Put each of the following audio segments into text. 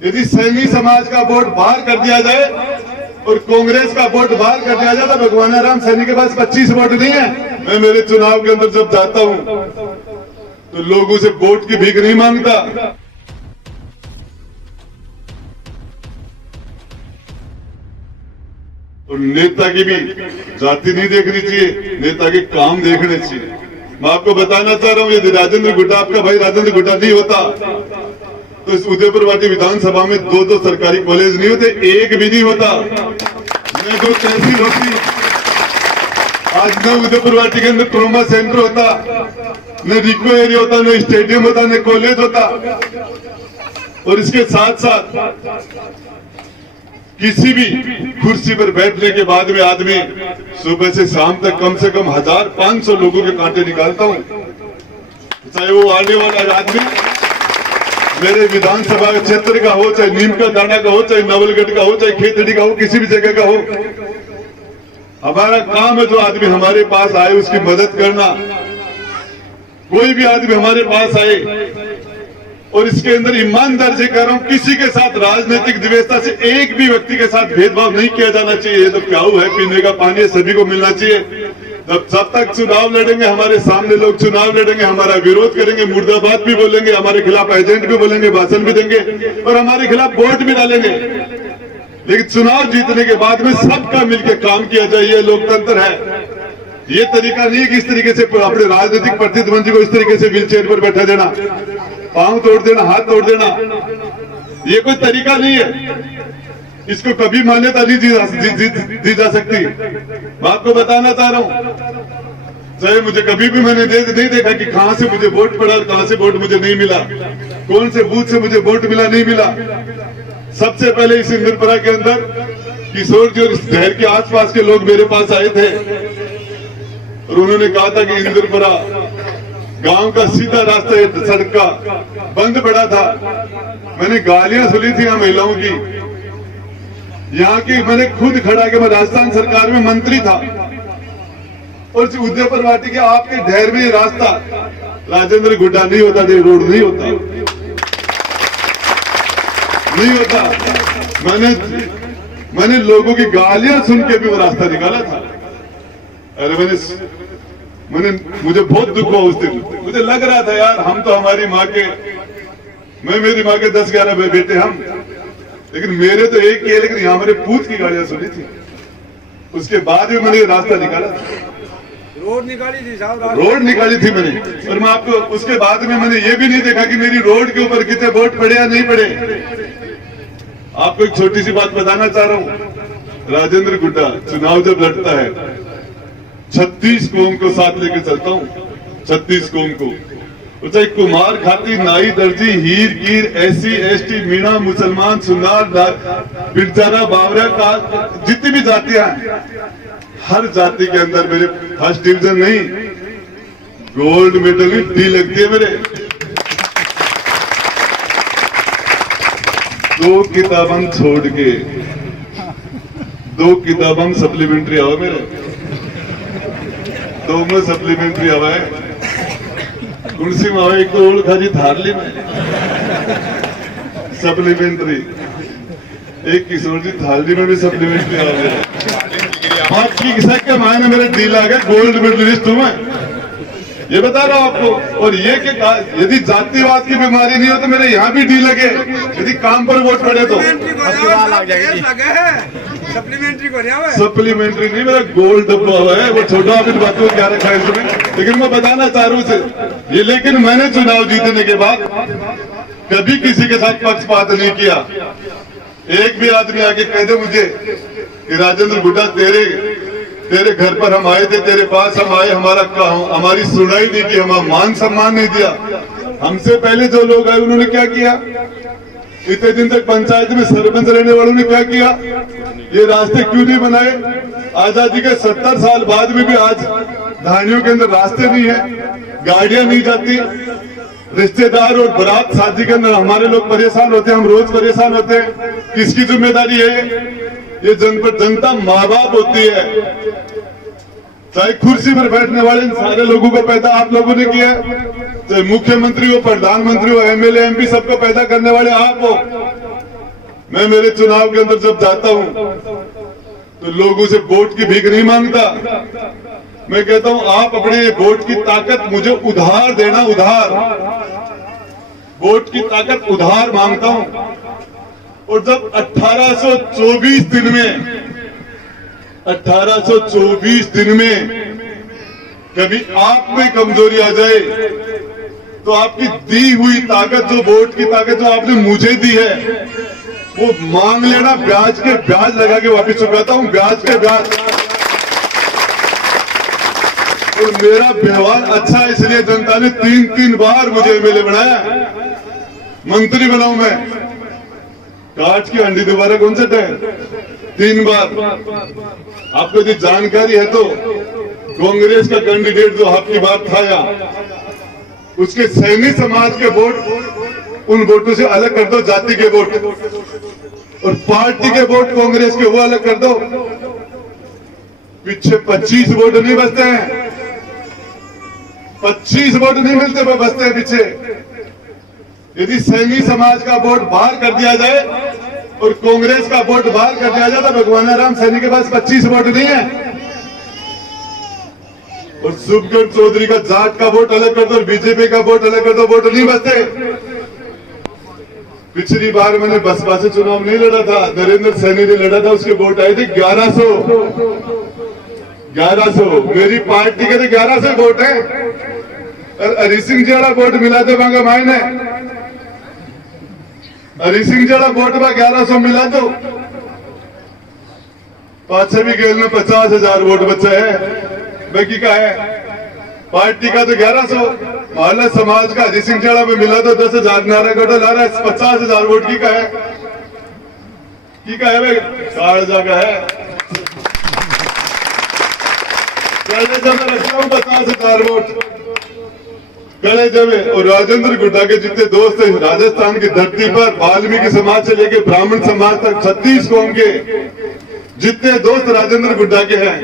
यदि सैनी समाज का वोट बाहर कर दिया जाए और कांग्रेस का वोट बाहर कर दिया जाए तो भगवान राम सैनी के पास 25 वोट नहीं है। मैं मेरे चुनाव के अंदर जब जाता हूं तो लोगों से वोट की भीख नहीं मांगता। और नेता की भी जाति नहीं देखनी चाहिए, नेता के काम देखने चाहिए। मैं आपको बताना चाह रहा हूं, यदि राजेंद्र गुड्डा आपका भाई राजेंद्र गुड्डा नहीं होता तो इस उदयपुर वाटी विधानसभा में 2 सरकारी कॉलेज नहीं होते, एक भी नहीं होता। न कोई तहसील होती, आज न उदयपुर वाटी के अंदर ट्रोमा सेंटर होता, न रिको एरिया होता, न स्टेडियम होता, न कॉलेज होता। और इसके साथ साथ किसी भी कुर्सी पर बैठने के बाद में आदमी सुबह से शाम तक कम से कम 1500 लोगों के कांटे निकालता हूं, चाहे वो आने वाला आदमी मेरे विधानसभा क्षेत्र का हो, चाहे नीम का दाना का हो, चाहे नवलगढ़ का हो, चाहे खेतड़ी का हो, किसी भी जगह का हो। हमारा काम है जो आदमी हमारे पास आए उसकी मदद करना। कोई भी आदमी हमारे पास आए और इसके अंदर ईमानदार से कह रहा हूं, किसी के साथ राजनीतिक द्वेषता से एक भी व्यक्ति के साथ भेदभाव नहीं किया जाना चाहिए। ये तो प्याऊ है, पीने का पानी है, सभी को मिलना चाहिए। जब तक चुनाव लड़ेंगे, हमारे सामने लोग चुनाव लड़ेंगे, हमारा विरोध करेंगे, मुर्दाबाद भी बोलेंगे, हमारे खिलाफ एजेंट भी बोलेंगे, भाषण भी देंगे और हमारे खिलाफ वोट भी डालेंगे। लेकिन चुनाव जीतने के बाद में सबका मिलकर काम किया जाए, ये लोकतंत्र है। ये तरीका नहीं है कि इस तरीके से अपने राजनीतिक प्रतिद्वंदी को इस तरीके से व्हील चेयर पर बैठा देना, पांव तोड़ देना, हाथ तोड़ देना, ये कोई तरीका नहीं है। इसको कभी मान्यता नहीं दी जा सकती। मैं आपको बताना चाह रहा हूं, चाहे मुझे कभी भी मैंने नहीं देखा कि कहां से मुझे वोट पड़ा और कहां से वोट मुझे नहीं मिला, कौन से बूथ से मुझे वोट मिला नहीं मिला। सबसे पहले इस इंद्रपुरा के अंदर किशोर जी और इस शहर के आसपास के लोग मेरे पास आए थे और उन्होंने कहा था कि इंद्रपुरा गांव का सीधा रास्ता सड़क का बंद पड़ा था। मैंने गालियां सुनी थी यहाँ महिलाओं की, यहाँ की मैंने खुद खड़ा के मैं राजस्थान सरकार में मंत्री था और उदयपुर वाटी के आपके ढेर में रास्ता राजेंद्र गुड्डा नहीं होता, ये रोड नहीं होता, नहीं होता। मैंने लोगों की गालियां सुन के भी वो रास्ता निकाला था। अरे मुझे बहुत दुख हुआ उस दिन। मुझे लग रहा था यार, हम तो हमारी माँ के, मैं मेरी माँ के 10-11 बेटे हम, लेकिन मेरे तो एक ही है, लेकिन यहाँ मेरे पूत की गालियां सुनी थी। उसके बाद भी मैंने रास्ता निकाला, रोड निकाली थी साहब, रोड निकाली थी मैंने। और मैं आपको उसके बाद में मैंने ये भी नहीं देखा कि मेरी रोड के ऊपर कितने वोट पड़े या नहीं पड़े। आपको एक छोटी सी बात बताना चाह रहा हूँ, राजेंद्र गुड्डा चुनाव जब लड़ता है 36 कौम को साथ लेकर चलता हूँ, 36 कौम को, चाहे कुमार, खाती, नाई, दर्जी, हीर, कीर, एससी, एसटी, मीणा, मुसलमान, सुनार, बिरचारा, बावरा का जितनी भी जातियां हैं, हर जाति के अंदर मेरे फर्स्ट डिवीजन नहीं, गोल्ड मेडल की डी लगती है मेरे। 2 किताबन छोड़ के 2 किताबन सप्लीमेंट्री आवा मेरे, 2 में सप्लीमेंट्री आवा है। कुर्सी में आवा एक तो ओल्ड खाजी थारली में सप्लीमेंट्री, एक किशोर जी थारली में भी सप्लीमेंट्री आ गया। बाकी किसा के मायने मेरे डील आ गया, गोल्ड मेडलिस्ट हूं मैं, ये बता रहा हूं आपको। और ये कि यदि जातिवाद की बीमारी नहीं हो तो मेरे यहाँ भी डी लगे, यदि काम पर वोट पड़े तो। सप्लीमेंट्री नहीं, मेरा गोल्ड डब्बा हुआ है, वो छोटा आप इन बातों को क्या रखा है इसमें। लेकिन मैं बताना चाह रहा हूँ ये, लेकिन मैंने चुनाव जीतने के बाद कभी किसी के साथ पक्षपात नहीं किया। एक भी आदमी आके कह दे मुझे कि राजेंद्र गुड्डा तेरे घर पर हम आए थे, तेरे पास हम आए, हमारी सुनाई नहीं की, हमारा मान सम्मान नहीं दिया। हमसे पहले जो लोग आए उन्होंने क्या किया, इतने दिन तक पंचायत में सरपंच रहने वालों ने क्या किया, ये रास्ते क्यों नहीं बनाए। आजादी के 70 साल बाद में भी आज धानियों के अंदर रास्ते नहीं है, गाड़ियां नहीं जाती, रिश्तेदार और बारात शादी के अंदर हमारे लोग परेशान होते हैं, हम रोज परेशान होते हैं। किसकी जिम्मेदारी है ये जनता माँ बाप होती है। चाहे कुर्सी पर बैठने वाले इन सारे लोगों को पैदा आप लोगों ने किया है, चाहे मुख्यमंत्री हो, प्रधानमंत्री हो, एमएलए एमपी, सबको पैदा करने वाले आप हो। मैं मेरे चुनाव के अंदर जब जाता हूं तो लोगों से वोट की भीख नहीं मांगता। मैं कहता हूं आप अपने वोट की ताकत मुझे उधार देना, उधार, वोट की ताकत उधार मांगता हूं। और जब 1824 दिन में 1824 दिन में कभी आप में कमजोरी आ जाए तो आपकी दी हुई ताकत, जो वोट की ताकत जो आपने मुझे दी है, वो मांग लेना, ब्याज के ब्याज लगा के वापस चुकाता हूं, ब्याज के ब्याज। और मेरा व्यवहार अच्छा है, इसलिए जनता ने 3 बार मुझे एमएलए बनाया, मंत्री बनाऊं मैं। काट की अंडी दोबारा कौन सा है? 3 बार। आपको यदि जानकारी है तो कांग्रेस का कैंडिडेट जो आपकी बात था यहाँ, उसके सैनी समाज के वोट उन वोटों से अलग कर दो, जाति के वोट, और पार्टी के वोट कांग्रेस के वो अलग कर दो। पीछे 25 वोट नहीं बचते हैं, 25 वोट नहीं मिलते, वो बचते हैं पीछे। यदि सैनी समाज का वोट बाहर कर दिया जाए और कांग्रेस का वोट बाहर कर दिया जाए तो भगवान राम सैनी के पास 25 वोट नहीं है। और सुखगढ़ चौधरी का जाट का वोट अलग कर दो और बीजेपी का वोट अलग कर दो, वोट नहीं बचते। पिछली बार मैंने बसपा से चुनाव नहीं लड़ा था, नरेंद्र सैनी ने लड़ा था, उसके वोट आए थे 1100। मेरी पार्टी के तो 1100 वोट है। और हरी सिंह जड़ा वोट मिला दो मांगा मायने, हरी सिंह जड़ा वोट में 1100 मिला दो। पाछे भी गेल में 50,000 वोट बचा है, बाकी का है पार्टी का तो 1100। मोहल्ला समाज का हरी सिंह जड़ा में मिला दो 10,000, नारायणगढ़ ला रहा है 50,000 वोट की का है भाई, कालजा का है। रखता हूँ 50,000 वोट गले जमे। और राजेंद्र गुड्डा के जितने दोस्त हैं राजस्थान की धरती पर, वाल्मीकि समाज से लेके ब्राह्मण समाज तक 36 कौम के जितने दोस्त राजेंद्र गुड्डा के हैं,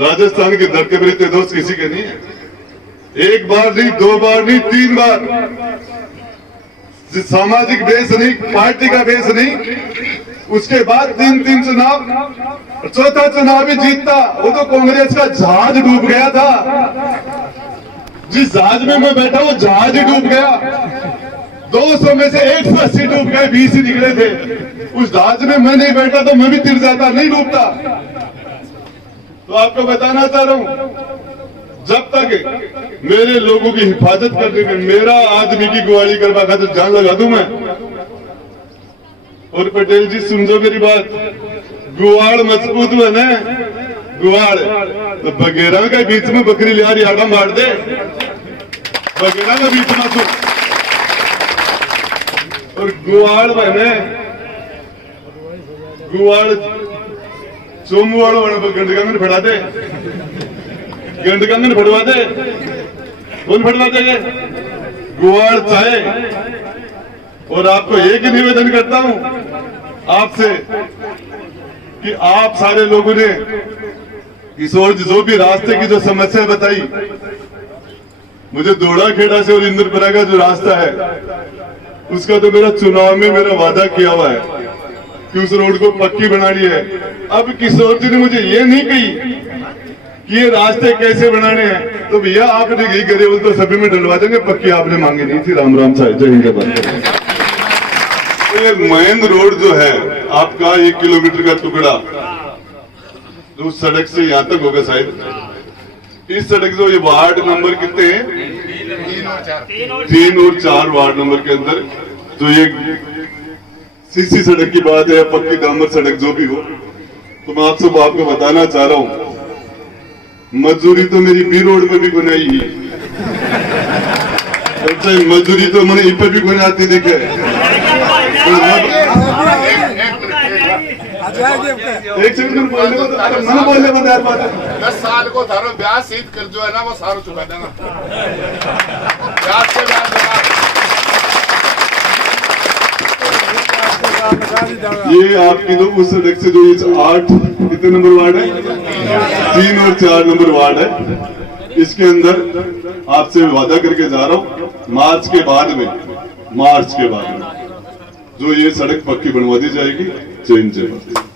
राजस्थान की धरती पर इतने दोस्त किसी के नहीं है। 1 बार नहीं, 2 बार नहीं, 3 बार। सामाजिक बेस नहीं, पार्टी का बेस नहीं, उसके बाद 3 चुनाव, चौथा चुनाव भी जीतता। वो तो कांग्रेस का जहाज डूब गया था। जिस जहाज में मैं बैठा वो जहाज ही डूब गया। 200 में से 180 डूब गए, 20 ही निकले थे। उस जहाज में मैं नहीं बैठा तो मैं भी तिर जाता, नहीं डूबता। तो आपको बताना चाह रहा हूं, जब तक मेरे लोगों की हिफाजत करने में मेरा आदमी की गुआड़ी करवा खातिर जान लगा दूं मैं। और पटेल जी सुन जो मेरी बात, गुआड़ मजबूत बने, गुआड़ तो बगेरा के बीच में बकरी लिया आड़ा मार दे, बगेरा के बीच में तो। और गुआड़ बने, गुआड़ सोमवार वाले गंडकांगन फड़ा दे, गंडकांगन फड़वा दे। कौन फड़वा देंगे? गुआड़ चाहे। और आपको एक ही निवेदन करता हूं आपसे कि आप सारे लोगों ने किशोर जो भी रास्ते की जो समस्या बताई, मुझे दोड़ा खेड़ा से और इंद्रपुरा का जो रास्ता है उसका तो मेरा चुनाव में मेरा वादा किया हुआ है कि उस रोड को पक्की बनानी है। अब किशोर जी ने मुझे ये नहीं कही कि ये रास्ते कैसे बनाने हैं, तो भैया आपने यही गरेबल तो सभी में डलवा देंगे, पक्की आपने मांगी नहीं थी। राम राम साहब, जय हिंद। तो महेंद्र रोड जो है आपका 1 किलोमीटर का टुकड़ा जो सड़क से यहां तक होगा शायद, इस सड़क जो ये वार्ड नंबर कितने हैं? 3 और 4 वार्ड नंबर के अंदर जो ये सीसी सड़क की बात है, पक्की डामर सड़क जो भी हो, तो मैं आपको बताना चाह रहा हूं, मजदूरी तो मेरी बी रोड पे भी गुनाई ही, मजदूरी तो मैंने इस पे भी गुनाती देखे। एक सेकंड बोलने को यार बात है। 10 साल को थारो ब्याज सीध कर जो है ना वो सारो चुका देना, ब्याज से ब्याज देना। ये आपकी तो उस सड़क से जो 8 कितने नंबर वार्ड है, 3 और 4 नंबर वार्ड है, इसके अंदर आपसे वादा करके जा रहा हूं मार्च के बाद में जो ये सड़क पक्की बनवा दी जाएगी। जय हिंद जय भारत।